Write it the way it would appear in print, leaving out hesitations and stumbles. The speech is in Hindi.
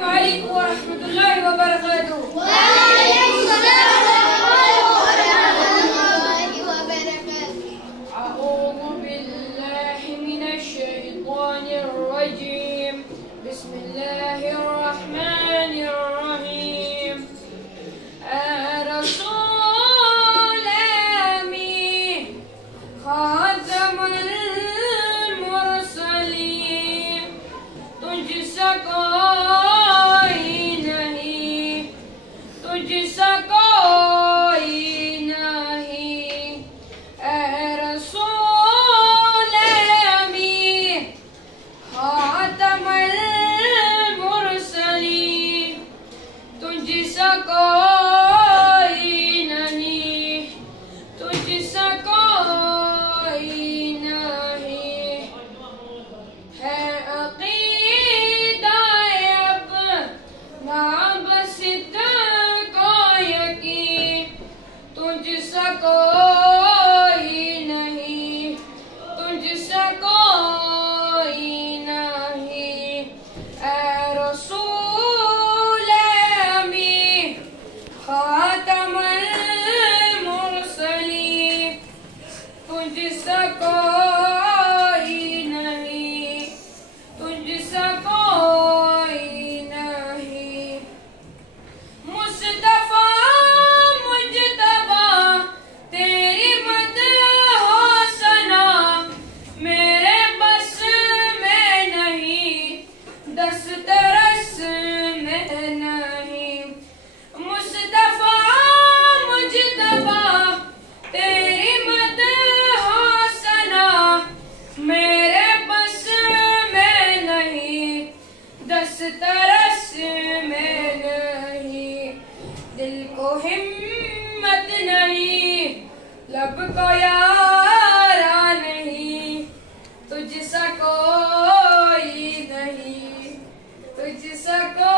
वालेकुम वरहमतुल्लाहि वबरकातुहू। अऊज़ु बिल्लाहि मिनश शैतानिर रजीम। बिस्मिल्लाहिर रहमानिर रहीम। रसूल अमीन खातमुल मुरसलीन तुझसा कोई नहीं, तुझसा कोई नहीं। रसूल अमीन खातमुल मुरसलीन तुझसा कोई नहीं, तुझसा कोई नहीं। है अक़ीदा अपना बस तुझको यकीन, तुझसा कोई नहीं, तुझसा कोई नहीं। रसूल अमीन खातमुल मुरसलीन तुझसा कोई नहीं, तुझसा कोई नहीं। मुस्तफा मुजतबा तेरी मदह सना मेरे बस में नहीं, दस्तरस में नहीं। मुस्तफा मुजतबा तेरी मदह सना मेरे बस में नहीं, दस्तरस में नहीं। दिल को हिम्मत नहीं, लब को यारा नहीं, तुझसा कोई नहीं, तुझसा कोई